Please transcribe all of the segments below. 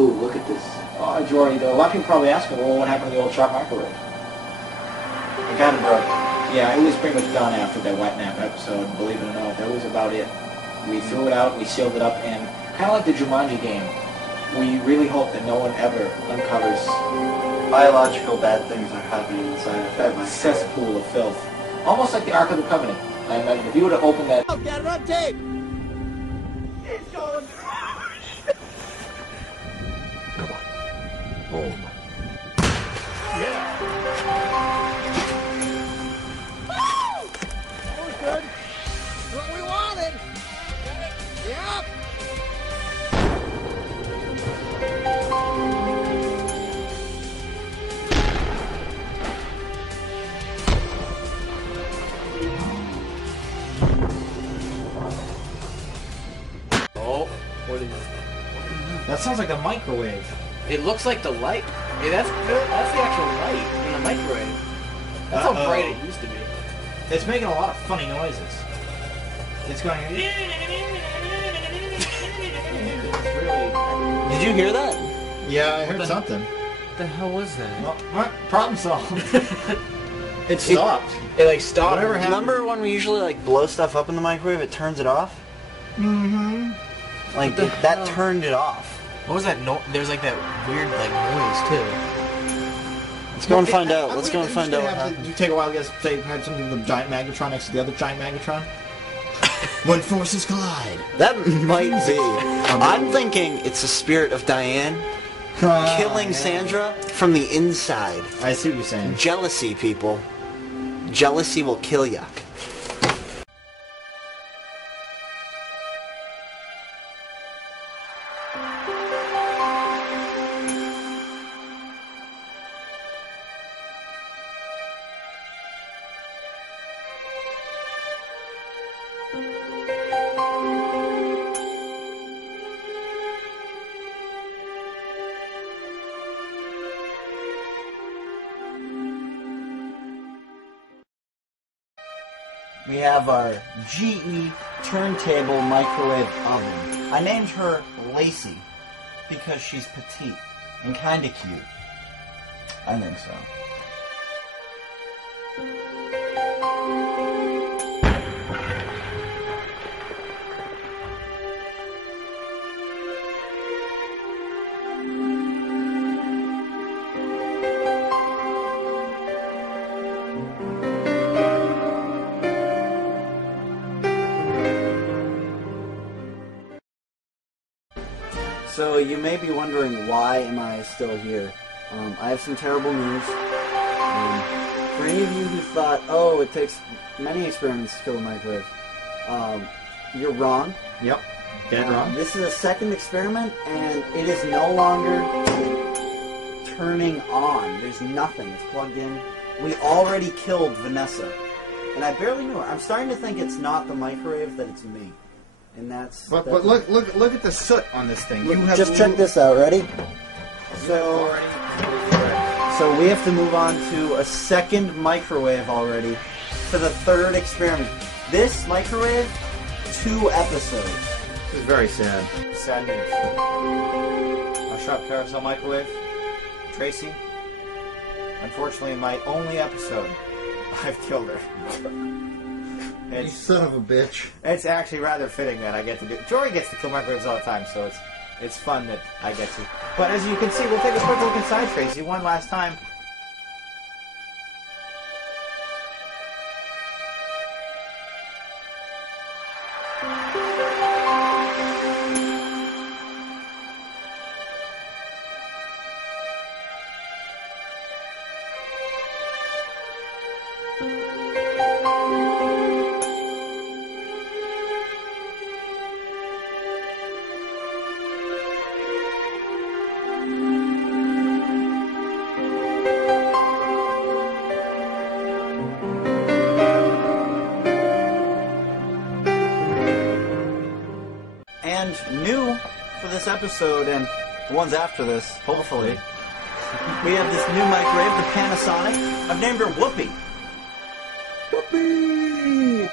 Ooh, look at this. Oh, Jory, a lot of people probably asking, well, what happened to the old shop microwave? It kind of broke. Yeah, it was pretty much done after that Wet Nap episode, believe it or not. That was about it. We threw it out, we sealed it up, and kind of like the Jumanji game, we really hope that no one ever uncovers biological bad things are happening inside of that cesspool of filth. Almost like the Ark of the Covenant. I imagine if you would have opened that... Oh, get it on tape! It's going... Come on. Boom. Yeah. Woo! That was good. That's what we wanted. Yep. Oh, what is it? That sounds like a microwave. It looks like the light. Hey, that's the actual light in the microwave. That's how bright it used to be. It's making a lot of funny noises. It's going... Did you hear that? Yeah, I heard something. What the hell was that? Well, problem solved. It stopped. It like stopped. Whatever happened. Remember when we usually like blow stuff up in the microwave, it turns it off? Mm-hmm. Like that turned it off. What was that? There's like that weird like noise too. Let's go and find out. Let's go and find out what happened. You take a while to guess. Say had something with the giant magnetron next to the other giant magnetron. When forces collide. That might be. I'm thinking it's the spirit of Diane killing Sandra from the inside. I see what you're saying. Jealousy, people. Jealousy will kill ya. We have our GE turntable microwave oven. I named her Lacey because she's petite and kinda cute. I think so. So you may be wondering, why am I still here? I have some terrible news. For any of you who thought, oh, it takes many experiments to kill a microwave, you're wrong. Yep. Dead wrong. This is a second experiment, and it is no longer turning on. There's nothing. It's plugged in. We already killed Vanessa. And I barely knew her. I'm starting to think it's not the microwave, that it's me. And that's... But look at the soot on this thing. Just check this out. Ready? So we have to move on to a second microwave already for the third experiment. This microwave, 2 episodes. This is very sad. Sad news. Our shop carousel microwave, Tracy. Unfortunately, in my only episode, I've killed her. You son of a bitch. It's actually rather fitting that I get to do it. Jory gets to kill microwaves all the time, so it's fun that I get to. But as you can see, we'll take a quick look inside, Tracy, one last time. And new for this episode and the ones after this, hopefully, we have this new microwave, the Panasonic. I've named her Whoopi. Whoopi!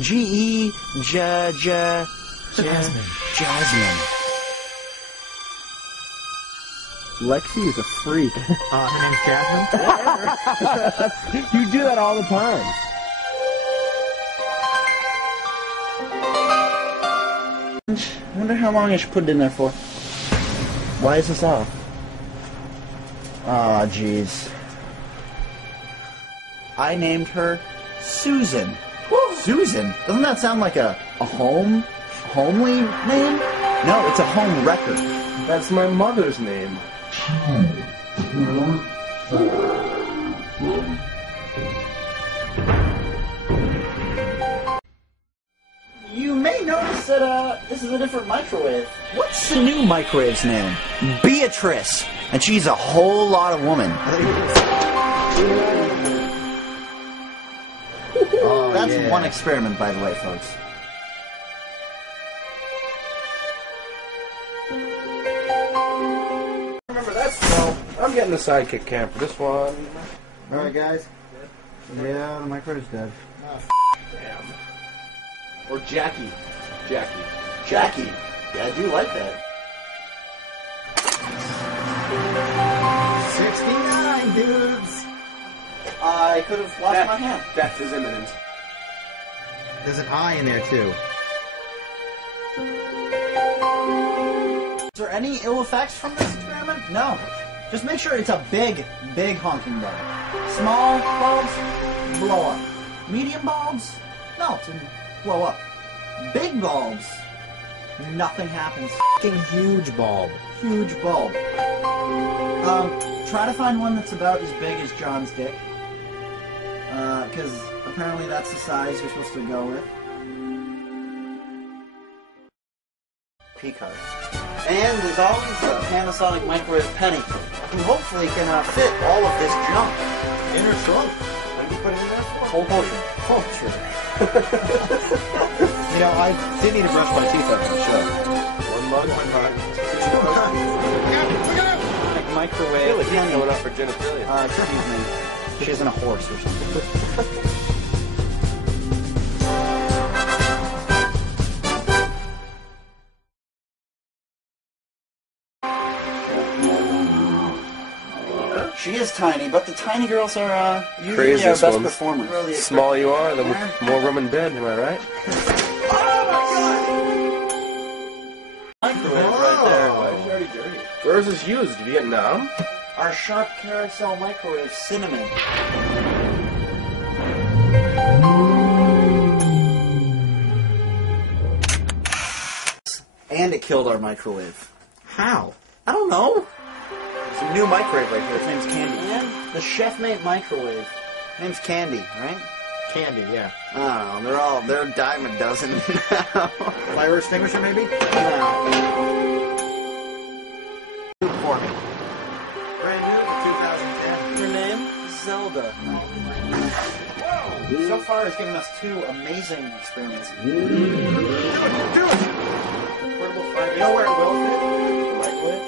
G-E, Jasmine. Jasmine. Lexi is a freak. Her name's Jasmine? You do that all the time. I wonder how long I should put it in there for. Why is this off? Aw, jeez. I named her Susan. Susan? Doesn't that sound like a homely name? No, it's a home wrecker. That's my mother's name. You may notice that this is a different microwave. What's the new microwave's name? Beatrice. And she's a whole lot of woman. Oh, That's yeah. one experiment, by the way, folks. Remember that smell? I'm getting the sidekick cam for this one. Alright, guys. Yeah, the microwave's dead. Damn. Or Jackie. Jackie. Jackie. Yeah, I do like that. 69, dudes! I could have lost my hand. Death is imminent. There's an eye in there, too. Is there any ill effects from this experiment? No. Just make sure it's a big honking bulb. Small bulbs, blow up. Medium bulbs, melt and blow up. Big bulbs, nothing happens. Fucking huge bulb. Huge bulb. Try to find one that's about as big as John's dick. Because apparently that's the size you're supposed to go with. P-card. And there's always a Panasonic microwave penny, who hopefully can fit all of this junk in her trunk. What did you put it in there for? Whole portion. Oh, sure. You know, I did need to brush my teeth after the show. One mug, one mug. Like I microwave feel like he's penny. going up for genitalia. Excuse me. She isn't a horse or something. She is tiny, but the tiny girls are usually Craziest our best ones. performers. Really Small you are, the more room in bed, am I right? microwave right there. Yours is used. Did you get numb? Our sharp carousel microwave cinnamon. And it killed our microwave. How? I don't know. There's a new microwave right here. Its name's Candy. And the chef-made microwave. Name's Candy, right? Candy, yeah. I don't know. They're a dime a dozen now. Fire extinguisher, maybe? Now. For me. Brand new for 2010. Her name? Zelda. Whoa! So far, it's given us 2 amazing experiments. Do it! Portable fire. You know where it will fit? The microwave.